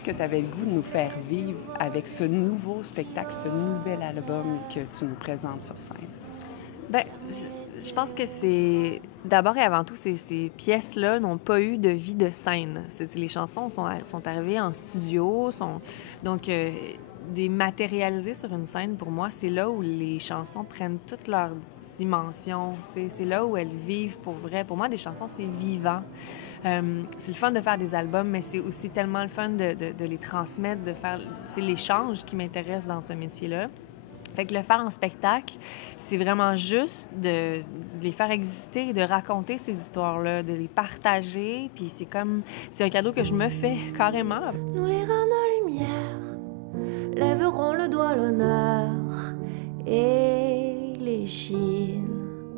qu'est-ce que tu avais le goût de nous faire vivre avec ce nouveau spectacle, ce nouvel album que tu nous présentes sur scène? Bien, je pense que c'est... D'abord et avant tout, ces pièces-là n'ont pas eu de vie de scène. Les chansons sont arrivées en studio, donc dématérialisées sur une scène, pour moi, c'est là où les chansons prennent toute leur dimension. C'est là où elles vivent pour vrai. Pour moi, des chansons, c'est vivant. C'est le fun de faire des albums, mais c'est aussi tellement le fun de les transmettre, de faire... C'est l'échange qui m'intéresse dans ce métier-là. Fait que le faire en spectacle, c'est vraiment juste de les faire exister, de raconter ces histoires-là, de les partager. Puis c'est un cadeau que je me fais carrément. Nous les reins en lumière lèverons le doigt à l'honneur et les chines.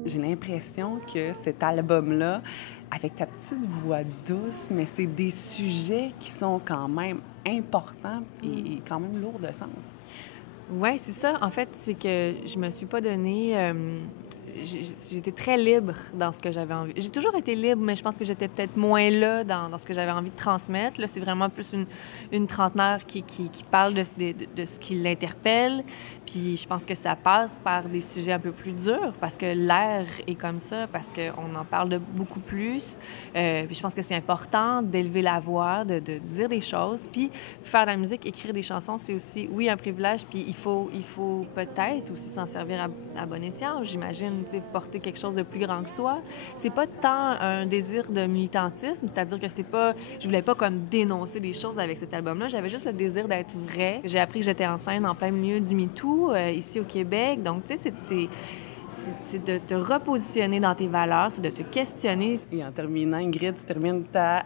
J'ai l'impression que cet album-là, avec ta petite voix douce, mais c'est des sujets qui sont quand même importants et quand même lourds de sens. Oui, c'est ça. En fait, c'est que je me suis pas donné... J'étais très libre dans ce que j'avais envie. J'ai toujours été libre, mais je pense que j'étais peut-être moins là dans ce que j'avais envie de transmettre. Là, c'est vraiment plus une trentenaire qui parle de ce qui l'interpelle. Puis je pense que ça passe par des sujets un peu plus durs parce que l'air est comme ça, parce qu'on en parle de beaucoup plus. Puis je pense que c'est important d'élever la voix, de dire des choses. Puis faire de la musique, écrire des chansons, c'est aussi, oui, un privilège. Puis il faut peut-être aussi s'en servir à bon escient, j'imagine. Porter quelque chose de plus grand que soi. C'est pas tant un désir de militantisme, c'est-à-dire que je voulais pas comme dénoncer des choses avec cet album-là, j'avais juste le désir d'être vrai. J'ai appris que j'étais en scène en plein milieu du MeToo, ici au Québec, donc tu sais, c'est de te repositionner dans tes valeurs, c'est de te questionner. Et en terminant, Ingrid, tu termines ta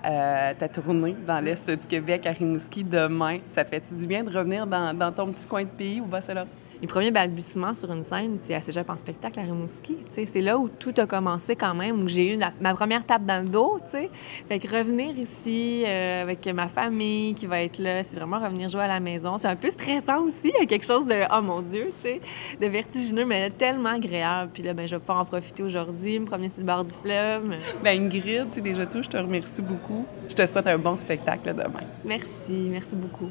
tournée dans l'Est du Québec, à Rimouski, demain. Ça te fait-tu du bien de revenir dans ton petit coin de pays, au Bas-Saint-Laurent? Les premiers balbutiements sur une scène, c'est à Cégep en spectacle à Rimouski. C'est là où tout a commencé quand même, où j'ai eu ma première tape dans le dos. T'sais. Fait que revenir ici avec ma famille qui va être là, c'est vraiment revenir jouer à la maison. C'est un peu stressant aussi, il y a quelque chose de, oh mon Dieu, de vertigineux, mais tellement agréable. Puis là, je vais pouvoir en profiter aujourd'hui, me promener sur le bord du fleuve. Ingrid, c'est déjà tout. Je te remercie beaucoup. Je te souhaite un bon spectacle demain. Merci beaucoup.